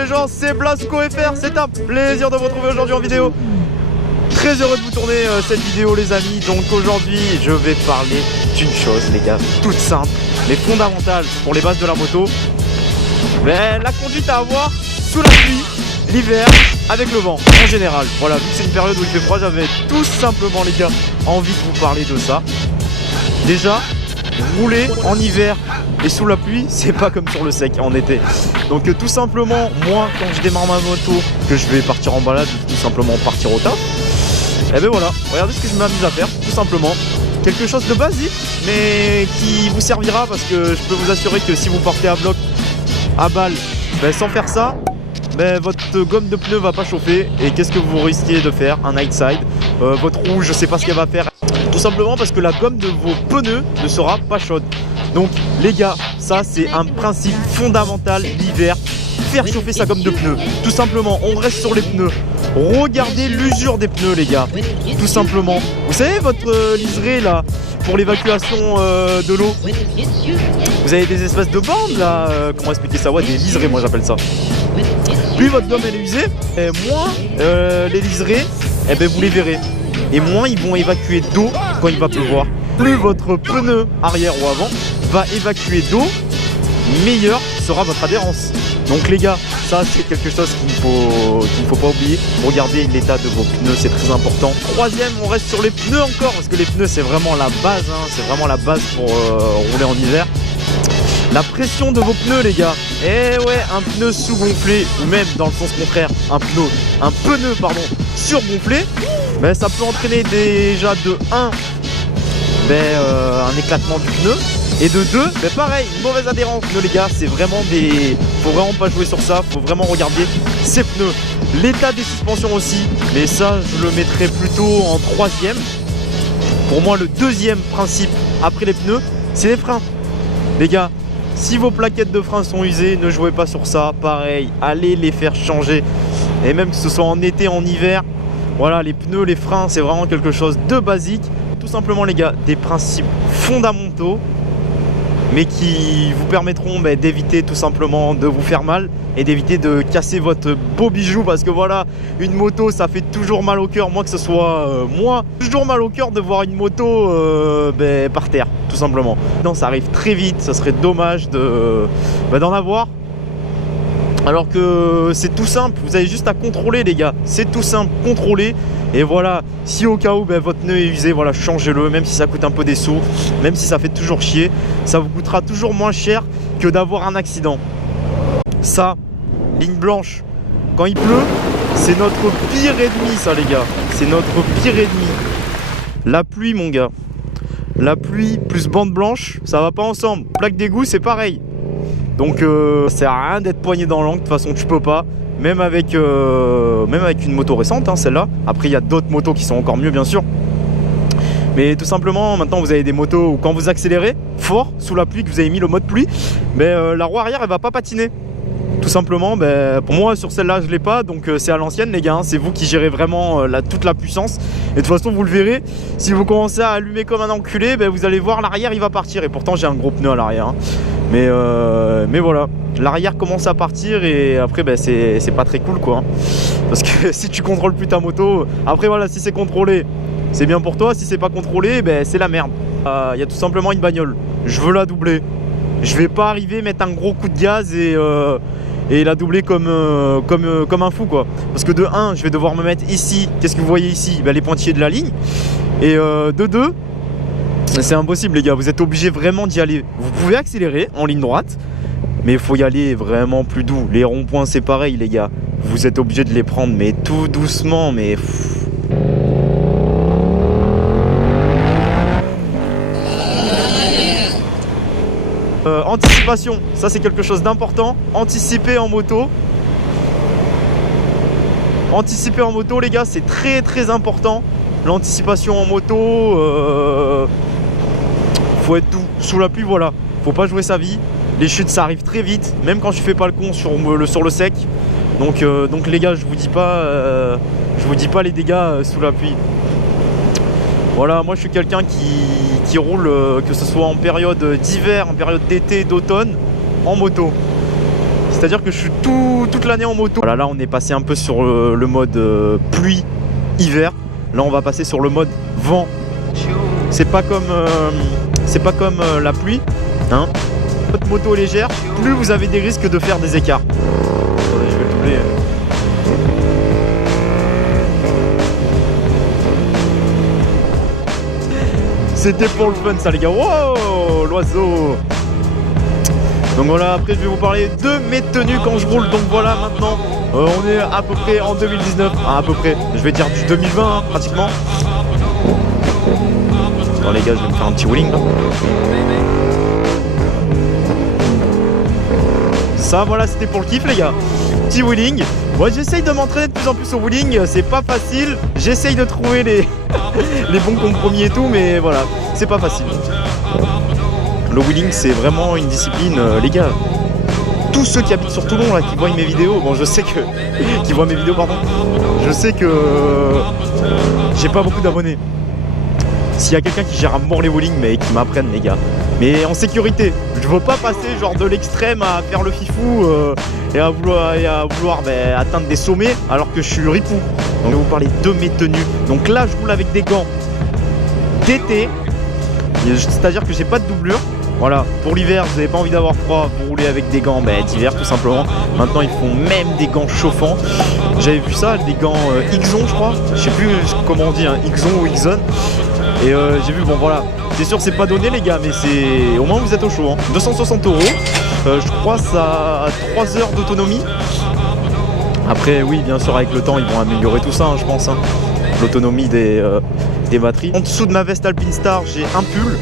les gens, c'est BlascoFR, c'est un plaisir de vous retrouver aujourd'hui en vidéo. Très heureux de vous tourner cette vidéo les amis. Donc aujourd'hui je vais parler d'une chose les gars, toute simple mais fondamentale pour les bases de la moto. Mais la conduite à avoir sous la pluie, l'hiver, avec le vent en général. Voilà, vu que c'est une période où il fait froid, j'avais tout simplement les gars envie de vous parler de ça. Déjà, rouler en hiver et sous la pluie, c'est pas comme sur le sec en été. Donc tout simplement, moi quand je démarre ma moto, que je vais partir en balade, tout simplement partir au taf, et ben voilà, regardez ce que je m'amuse à faire, tout simplement. Quelque chose de basique, mais qui vous servira parce que je peux vous assurer que si vous partez à bloc, à balle, ben sans faire ça, ben votre gomme de pneu va pas chauffer. Et qu'est-ce que vous risquez de faire? Un night side, votre roue, je sais pas ce qu'elle va faire. Tout simplement parce que la gomme de vos pneus ne sera pas chaude. Donc les gars, ça c'est un principe fondamental l'hiver. Faire chauffer sa gomme de pneus. Tout simplement, on reste sur les pneus. Regardez l'usure des pneus les gars. Tout simplement. Vous savez votre liseré là pour l'évacuation de l'eau. Vous avez des espèces de bandes là. Comment expliquer ça? Ouais, des liserés moi j'appelle ça. Plus votre gomme elle est usée, et moins les liserés, eh ben, vous les verrez. Et moins ils vont évacuer d'eau quand il va pleuvoir. Plus votre pneu arrière ou avant va évacuer d'eau, meilleure sera votre adhérence. Donc les gars, ça c'est quelque chose qu'il ne faut pas oublier. Regardez l'état de vos pneus, c'est très important. Troisième, on reste sur les pneus encore, parce que les pneus c'est vraiment la base, hein, c'est vraiment la base pour rouler en hiver. La pression de vos pneus les gars. Et ouais, un pneu sous-gonflé, ou même dans le sens contraire, un pneu surgonflé, ben, ça peut entraîner déjà de 1, un éclatement du pneu. Et de 2, mais pareil, une mauvaise adhérence pneus les gars, c'est vraiment des... Faut vraiment pas jouer sur ça, faut vraiment regarder ces pneus. L'état des suspensions aussi, mais ça je le mettrai plutôt en troisième. Pour moi le deuxième principe après les pneus, c'est les freins. Les gars, si vos plaquettes de freins sont usées, ne jouez pas sur ça, pareil, allez les faire changer. Et même que ce soit en été, en hiver, voilà, les pneus, les freins, c'est vraiment quelque chose de basique. Tout simplement les gars, des principes fondamentaux, mais qui vous permettront d'éviter tout simplement de vous faire mal et d'éviter de casser votre beau bijou, parce que voilà, une moto ça fait toujours mal au cœur, moi que ce soit moi, toujours mal au cœur de voir une moto par terre, tout simplement. Non, ça arrive très vite, ça serait dommage d'en avoir. Alors que c'est tout simple, vous avez juste à contrôler les gars, c'est tout simple, contrôler. Et voilà, si au cas où votre pneu est usé, voilà, changez-le, même si ça coûte un peu des sous, même si ça fait toujours chier, ça vous coûtera toujours moins cher que d'avoir un accident. Ça, ligne blanche, quand il pleut, c'est notre pire ennemi ça les gars, c'est notre pire ennemi. La pluie mon gars, la pluie plus bande blanche, ça va pas ensemble. Plaque d'égout c'est pareil. Donc ça sert à rien d'être poigné dans l'angle, de toute façon tu peux pas. Même avec une moto récente, hein, celle-là. Après, il y a d'autres motos qui sont encore mieux, bien sûr. Mais tout simplement, maintenant, vous avez des motos où quand vous accélérez fort, sous la pluie, que vous avez mis le mode pluie, la roue arrière, elle va pas patiner. Tout simplement, pour moi, sur celle-là, je l'ai pas. Donc, c'est à l'ancienne, les gars. Hein, c'est vous qui gérez vraiment toute la puissance. Et de toute façon, vous le verrez, si vous commencez à allumer comme un enculé, vous allez voir, l'arrière, il va partir. Et pourtant, j'ai un gros pneu à l'arrière. Hein. Mais voilà, l'arrière commence à partir et après c'est pas très cool quoi. Parce que si tu contrôles plus ta moto, après voilà, si c'est contrôlé, c'est bien pour toi. Si c'est pas contrôlé, c'est la merde. Il y a tout simplement une bagnole, je veux la doubler. Je vais pas arriver mettre un gros coup de gaz et la doubler comme un fou quoi. Parce que de 1, je vais devoir me mettre ici. Qu'est-ce que vous voyez ici? Les pointillés de la ligne. Et de 2, c'est impossible les gars, vous êtes obligés vraiment d'y aller. Vous pouvez accélérer en ligne droite, mais il faut y aller vraiment plus doux. Les ronds-points c'est pareil les gars, vous êtes obligés de les prendre mais tout doucement. Mais anticipation, ça c'est quelque chose d'important. Anticiper en moto. Anticiper en moto les gars, c'est très très important. L'anticipation en moto, faut être doux. Sous la pluie, voilà, faut pas jouer sa vie. Les chutes ça arrive très vite, même quand je fais pas le con sur le sec. Donc les gars, je vous dis pas les dégâts sous la pluie. Voilà, moi je suis quelqu'un qui roule, que ce soit en période d'hiver, en période d'été, d'automne, en moto. C'est-à-dire que je suis toute l'année en moto. Voilà, là on est passé un peu sur le mode pluie, hiver. Là on va passer sur le mode vent. C'est pas comme la pluie, hein. Votre moto est légère, plus vous avez des risques de faire des écarts. Attendez, je vais doubler. C'était pour le fun ça les gars. Wow, l'oiseau. Donc voilà, après je vais vous parler de mes tenues quand je roule. Donc voilà, maintenant on est à peu près en 2019, à peu près, je vais dire du 2020 hein, pratiquement. Bon les gars, je vais me faire un petit wheeling là. Ça voilà, c'était pour le kiff les gars. Petit wheeling. Moi j'essaye de m'entraîner de plus en plus au wheeling, c'est pas facile. J'essaye de trouver les bons compromis et tout, mais voilà, c'est pas facile. Le wheeling c'est vraiment une discipline, les gars. Tous ceux qui habitent sur Toulon là, qui voient mes vidéos, bon je sais que qui voient mes vidéos pardon, je sais que j'ai pas beaucoup d'abonnés. S'il y a quelqu'un qui gère à mort les wheelings, mais qui m'apprenne les gars, mais en sécurité, je veux pas passer genre de l'extrême à faire le fifou et à vouloir atteindre des sommets alors que je suis ripou. Donc je vais vous parler de mes tenues. Donc là je roule avec des gants d'été, c'est-à-dire que j'ai pas de doublure. Voilà, pour l'hiver, vous n'avez pas envie d'avoir froid, vous roulez avec des gants d'hiver tout simplement. Maintenant ils font même des gants chauffants. J'avais vu ça, des gants Xon je crois, je sais plus comment on dit, hein, Xon ou Xon. Et j'ai vu, bon voilà, c'est sûr c'est pas donné les gars, mais c'est au moins vous êtes au chaud hein. 260 €, je crois ça a 3 heures d'autonomie. Après oui bien sûr avec le temps ils vont améliorer tout ça hein, je pense hein. L'autonomie des batteries. En dessous de ma veste Alpinestar j'ai un pull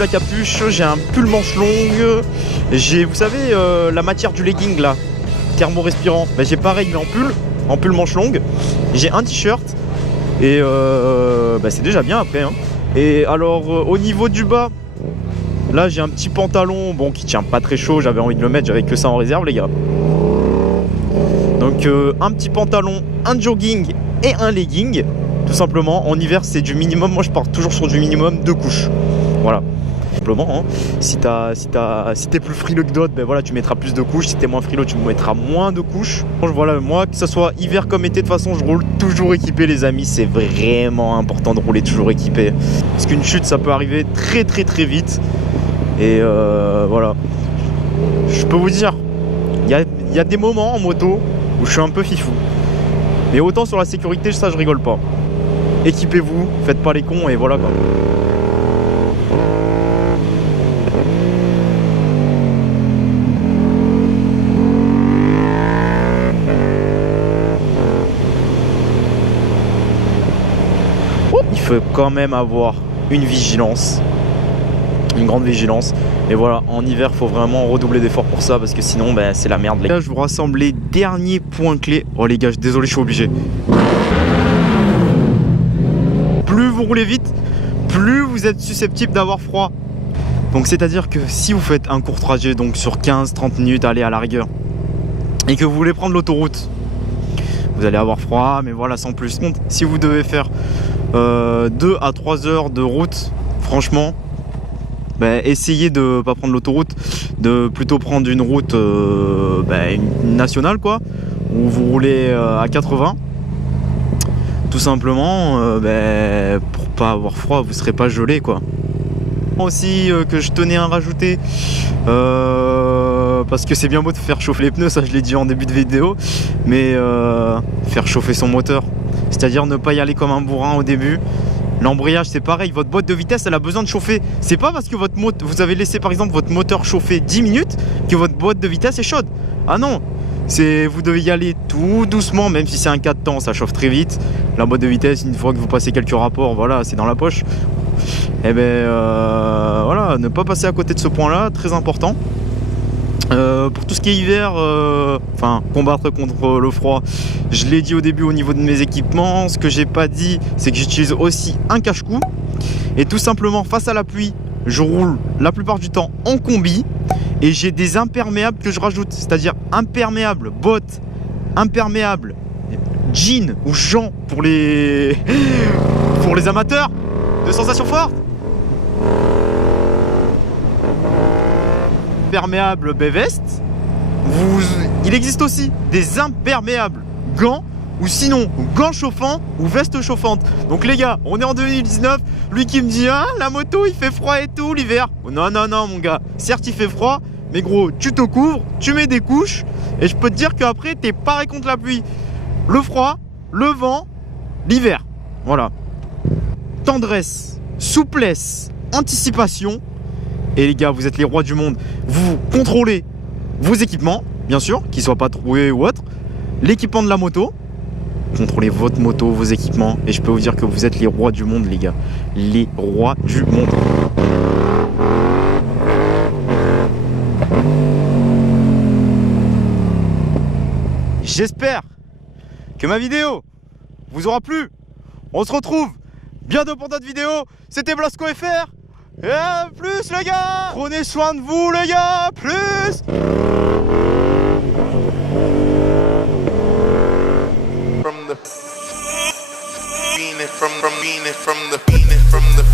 à capuche, j'ai un pull manche longue, j'ai vous savez la matière du legging là, thermo-respirant, j'ai pareil mais en pull manche longue, j'ai un t-shirt. Et c'est déjà bien après hein. Et alors au niveau du bas, là j'ai un petit pantalon bon qui tient pas très chaud, j'avais envie de le mettre, j'avais que ça en réserve les gars. Donc un petit pantalon, un jogging et un legging tout simplement. En hiver c'est du minimum, moi je pars toujours sur du minimum 2 couches. Voilà. Simplement hein. Si t'es plus frileux que d'autres, voilà, tu mettras plus de couches. Si t'es moins frileux, tu mettras moins de couches. Voilà, moi que ce soit hiver comme été, de toute façon je roule toujours équipé les amis. C'est vraiment important de rouler toujours équipé, parce qu'une chute ça peut arriver très vite. Et voilà, je peux vous dire, il y a des moments en moto où je suis un peu fifou, mais autant sur la sécurité ça je rigole pas. Équipez-vous, faites pas les cons et voilà quoi. Il faut quand même avoir une vigilance, une grande vigilance. Et voilà, en hiver, il faut vraiment redoubler d'efforts pour ça, parce que sinon, c'est la merde. Là, je vous rassemble les derniers points clés. Oh les gars, désolé, je suis obligé. Plus vous roulez vite, plus vous êtes susceptible d'avoir froid. Donc c'est-à-dire que si vous faites un court trajet, donc sur 15-30 minutes, allez à la rigueur, et que vous voulez prendre l'autoroute, vous allez avoir froid, mais voilà, sans plus. Si vous devez faire 2 à 3 heures de route, franchement, essayez de pas prendre l'autoroute, de plutôt prendre une route une nationale quoi, où vous roulez à 80, tout simplement, pour pas avoir froid, vous serez pas gelé quoi. Aussi que je tenais à rajouter, parce que c'est bien beau de faire chauffer les pneus, ça je l'ai dit en début de vidéo, mais faire chauffer son moteur, c'est-à-dire ne pas y aller comme un bourrin au début. L'embrayage c'est pareil, votre boîte de vitesse elle a besoin de chauffer. C'est pas parce que vous avez laissé par exemple votre moteur chauffer 10 minutes que votre boîte de vitesse est chaude. Ah non, vous devez y aller tout doucement, même si c'est un 4 temps, ça chauffe très vite. La boîte de vitesse, une fois que vous passez quelques rapports, voilà, c'est dans la poche. Et voilà, ne pas passer à côté de ce point là, très important. Pour tout ce qui est hiver, combattre contre le froid, je l'ai dit au début au niveau de mes équipements. Ce que j'ai pas dit, c'est que j'utilise aussi un cache-cou. Et tout simplement, face à la pluie, je roule la plupart du temps en combi. Et j'ai des imperméables que je rajoute, c'est-à-dire imperméables, bottes, imperméables, jeans ou jeans pour les amateurs de sensations fortes. Imperméable veste il existe aussi des imperméables gants, ou sinon gants chauffants ou veste chauffante. Donc les gars, on est en 2019, lui qui me dit ah la moto il fait froid et tout l'hiver. Non mon gars, certes il fait froid, mais gros tu te couvres, tu mets des couches et je peux te dire qu'après t'es pareil contre la pluie. Le froid, le vent, l'hiver. Voilà. Tendresse, souplesse, anticipation. Et les gars, vous êtes les rois du monde. Vous contrôlez vos équipements, bien sûr, qu'ils ne soient pas troués ou autre. L'équipement de la moto. Contrôlez votre moto, vos équipements. Et je peux vous dire que vous êtes les rois du monde, les gars. Les rois du monde. J'espère que ma vidéo vous aura plu. On se retrouve bientôt pour d'autres vidéos. C'était Blasco FR. Et à plus les gars. Prenez soin de vous les gars. Plus. From the